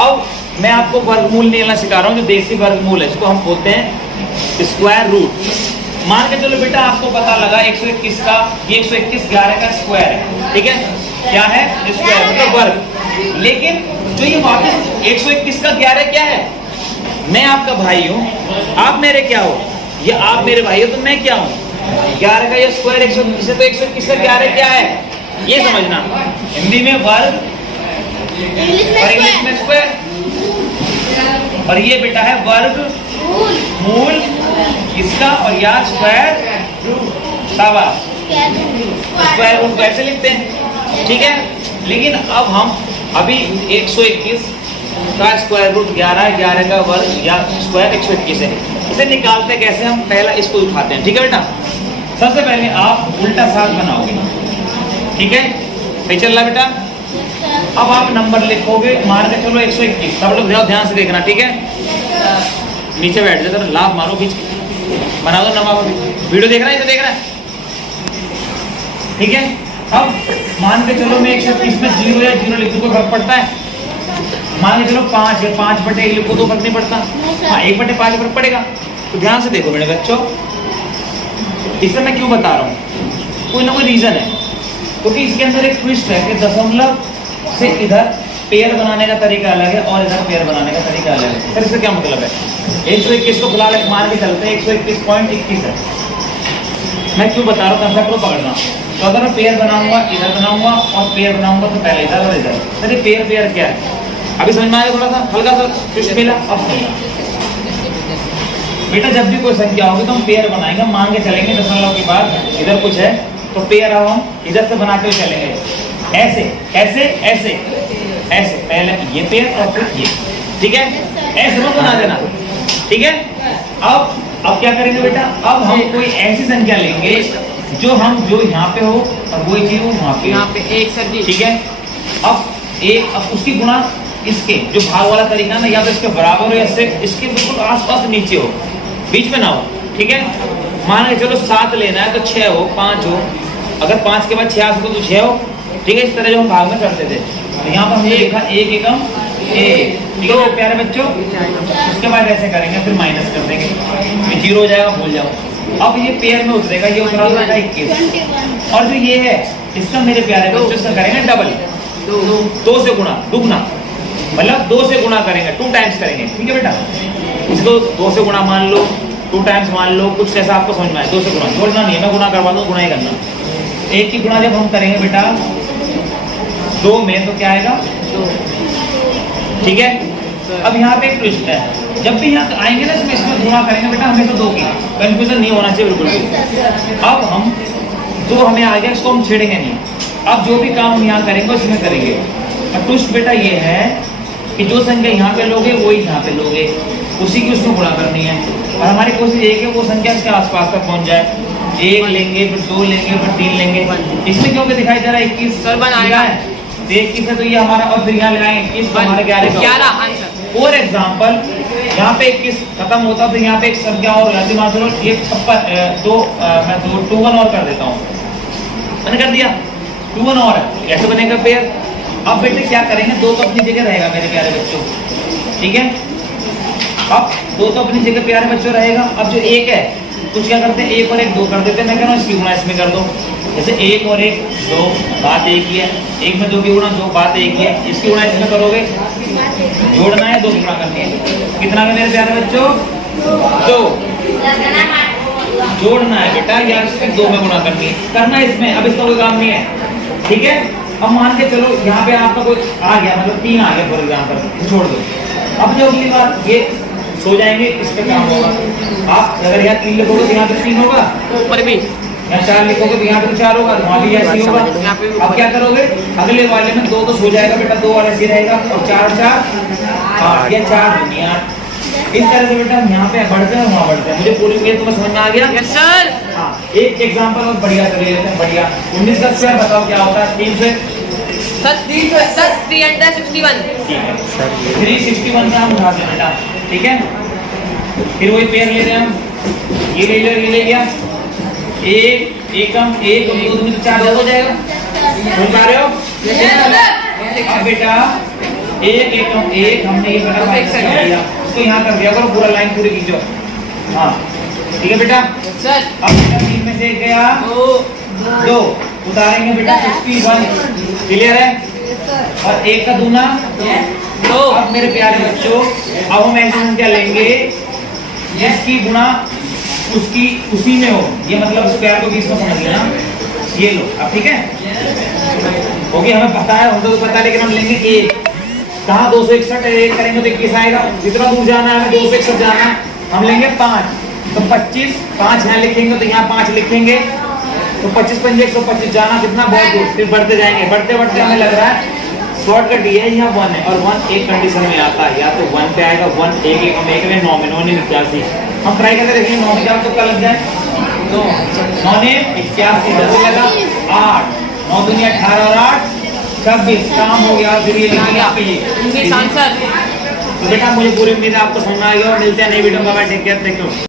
अब मैं आपको वर्गमूल निकालना सिखा रहा हूँ, जो देसी वर्गमूल है, इसको हम बोलते हैं स्क्वायर रूट। मान के चलो बेटा आपको पता लगा 121 का, ये 121 11 का स्क्वायर है, ठीक है, क्या है स्क्वायर मतलब वर्ग। लेकिन जो ये वापस 121 का 11 क्या है, मैं आपका भाई हूँ, आप मेरे क्या हो, ये आप मेरे भाई हो तो मैं क्या हूँ, 11 का ये स्क्वायर 121 है, तो 121 का 11 क्या है, ये समझना। हिंदी में वर्ग और इंग्लिश में स्क्वायर, और ये बेटा है वर्ग मूल इसका, और यार स्क्वायर रूट, शाबाश, स्क्वायर रूट कैसे लिखते हैं, ठीक है। लेकिन अब हम अभी 121 का स्क्वायर रूट 11, 11 का वर्ग या स्क्वायर 121 है, इसे निकालते कैसे, हम पहला इसको उठाते हैं, ठीक है बेटा। सबसे पहले आप उल्टा साग बनाओगे, ठीक है, सही चल रहा बेटा। अब आप नंबर लिखोगे, मान के चलो 121, सब लोग ध्यान से देखना, ठीक है। नीचे बैठ जाओ, लाभ मारो बीच बना दो नंबर, वीडियो देख रहा है, इसे देख रहा है, ठीक है। अब मान के चलो मैं 121 में 0 या 0 लिख दूं, कोई फर्क पड़ता है? मान के चलो 5 है, 5/1 लिखो तो फर्क नहीं पड़ता, हाँ 1/5 फर्क पड़ेगा। तो ध्यान से देखो मेरे बच्चों, इसे मैं क्यों बता रहा हूँ, कोई ना कोई रीजन है, क्योंकि इसके अंदर एक ट्विस्ट है कि दशमलव से इधर पेयर बनाने का तरीका अलग है और इधर पेयर बनाने का तरीका अलग है। सर इसका क्या मतलब है, 121 को फिलहाल मान के चलते हैं 121.21 है, मैं क्यों बता रहा हूँ, कंसेप्ट को पकड़ना। तो अगर मैं पेयर बनाऊंगा, इधर बनाऊंगा और पेयर बनाऊंगा, तो पहले इधर और इधर, सर ये पेयर क्या है, अभी समझ में आया, थोड़ा सा हल्का सा ट्विस्ट मिला। अब बेटा जब भी कोई संख्या होगी तो हम पेयर बनाएंगे, मान के चलेंगे दशमलव के बाद इधर कुछ है तो पेयर अब हम इधर से बनाते हुए चलेंगे, ऐसे ऐसे ऐसे ऐसे, पहले ये पेयर और फिर ये, ठीक है, ऐसे मत बना देना, ठीक है। अब क्या करेंगे बेटा, अब हम कोई ऐसी संख्या लेंगे जो यहाँ पे हो और वही चीज हो यहाँ पे एक सर, ठीक है। अब उसकी गुणा इसके जो भाग वाला तरीका ना, या तो इसके बराबर हो या इसके बिल्कुल आसपास नीचे हो, बीच में ना हो, ठीक है। मान के चलो 7 लेना है तो 6 हो, 5 हो, अगर 5 के बाद 6 तो 6 हो, ठीक है। इस तरह जो हम भाग में करते थे, तो यहाँ पर हमने लिखा 1 एकम 1, ठीक है प्यारे बच्चों। उसके बाद ऐसे करेंगे, फिर माइनस कर देंगे, फिर 0 हो जाएगा, भूल जाओ। अब ये पेयर में उतरेगा, ये उतरा होगा 21, और जो ये है इसका मेरे प्यारे बच्चों इसका करेंगे डबल, 2 से गुणा, दुगना, मतलब 2 से गुणा करेंगे, 2 टाइम्स करेंगे, ठीक है बेटा। इसको 2 से गुणा मान लो, 2 टाइम्स मान लो, कुछ ऐसा आपको समझ में आए, 2 से गुणा, जोड़ना नहीं है, मैं गुणा करवा दूँ, गुणा ही करना। 1 की गुणा जब हम करेंगे बेटा 2 में, तो क्या आएगा 2, ठीक है। अब यहाँ पे एक ट्विस्ट है, जब भी यहाँ आएंगे ना इसमें गुणा करेंगे बेटा हमेशा 2 की, कंफ्यूजन नहीं होना चाहिए बिल्कुल भी। अब हम 2 हमें आ गया, इसको हम छेड़ेंगे नहीं, अब जो भी काम हम यहाँ करेंगे उसमें करेंगे। अब ट्विस्ट बेटा ये है कि जो संख्या यहाँ पे लोगे वही यहाँ पे लोगे, उसी की उसमें गुणा करनी है, और हमारी कोशिश एक है वो संख्या इसके आसपास तक पहुँच जाए। 1 लेंगे, फिर 2 लेंगे, फिर 3 लेंगे, इसमें क्योंकि दिखाई दे रहा है 21 सर बनाएगा है, 21 है तो ये हमारा, और फिर यहाँ ले आएंगे 21 तो हमारे 11। फॉर एग्जाम्पल यहाँ पे 21 खत्म होता तो यहाँ पे एक संख्या और रहती, मान लो ये 2 और कर देता हूँ, मैंने कर दिया 2 और है, कैसे बनेगा पेयर। अब बेटे क्या करेंगे, 2 तो अपनी जगह रहेगा मेरे प्यारे बच्चों, ठीक है। अब 2 तो अपनी जगह प्यारे बच्चों रहेगा। अब जो 1 है कुछ क्या करते हैं, 1 और 1 2 कर देते हैं, मैं कह रहा हूँ इसकी गुणा इसमें कर दो, जैसे 1 और 1 2, बात एक ही है, 1 में 2 की गुणा 2, बात एक ही है, इसकी गुणा इसमें करोगे, जोड़ना है 2 की गुणा करनी है, कितना है मेरे प्यारे बच्चों 2, जोड़ना है बेटा, या इसमें 2 में गुणा करनी है, करना है इसमें, अब इसका कोई काम नहीं है, ठीक है। अब मान के चलो यहाँ पे आपका कोई आ गया, मतलब 3 आ गया फॉर एग्जाम्पल, छोड़ दो। अब जो अगली बार ये सो जाएंगे, इस पे काम होगा। आप अगर यहाँ 3 लिखोगे तो यहाँ पे 3 होगा, ऊपर भी यहाँ 4 लिखोगे तो यहाँ पे 4 होगा, वहाँ भी ऐसे होगा। अब क्या करोगे, अगले वाले में 2 तो सो जाएगा बेटा, 2 वाला ऐसे रहेगा, और 4 4 8, ये 4 दुनिया, इस तरह से बेटा हम यहाँ पे बढ़ते हैं वहाँ बढ़ते हैं। मुझे पूरी ये तुम्हें समझ में आ गया? Yes sir. हाँ, एक एग्जाम्पल और बढ़िया से ले लेते हैं, बढ़िया। 19 का स्क्वायर बताओ क्या होता है, 3 से 361, ठीक है 361 में हम उठाते हैं बेटा, ठीक है। फिर वही पेयर ले रहे हैं हम, ये ले लिया, ये ले लिया, 1 एकम 1 और 2 में 4 हो जाएगा, बोल पा रहे हो? अब बेटा एक हमने ये बेटा माइनस कर दिया, इसको यहाँ कर दिया करो, पूरा लाइन पूरी खींचो। हाँ ठीक है बेटा। अब बेटा 3 में से 1 गया, 2 उतारेंगे बेटा 61, क्लियर है। और 1 का दूना 2। अब मेरे प्यारे बच्चों अब हम ऐसे क्या लेंगे, जिसकी गुणा उसकी उसी में हो, ये मतलब स्क्वायर को 20 में समझ लेना, ये लो। अब ठीक है, ओके हमें पता है, हमको तो पता है, लेकिन हम लेंगे 1। कहाँ 261 1 करेंगे तो 21 आएगा, जितना दूर जाना है 261 जाना है, हम लेंगे 5 तो 25, 5 यहाँ लिखेंगे तो यहाँ 5 लिखेंगे, तो 25 5 125 जाना कितना, बहुत दूर, फिर बढ़ते जाएंगे, बढ़ते बढ़ते हमें लग रहा है शॉर्टकट ये है, यहाँ 1 है, और 1 एक कंडीशन में आता है, या तो 1 पे आएगा, 1 1 में 9 में 9 ने 81, हम ट्राई करके देखेंगे 9 में क्या तो क्या लग जाए, 9 ने 81 जैसे लगा 8 9 दूनी 18 और 8 26 काम हो गया। फिर ये लिखेंगे, तो बेटा मुझे पूरी उम्मीद है आपको समझ आ गया, और मिलते हैं नई वीडियो में, टेक केयर, थैंक यू।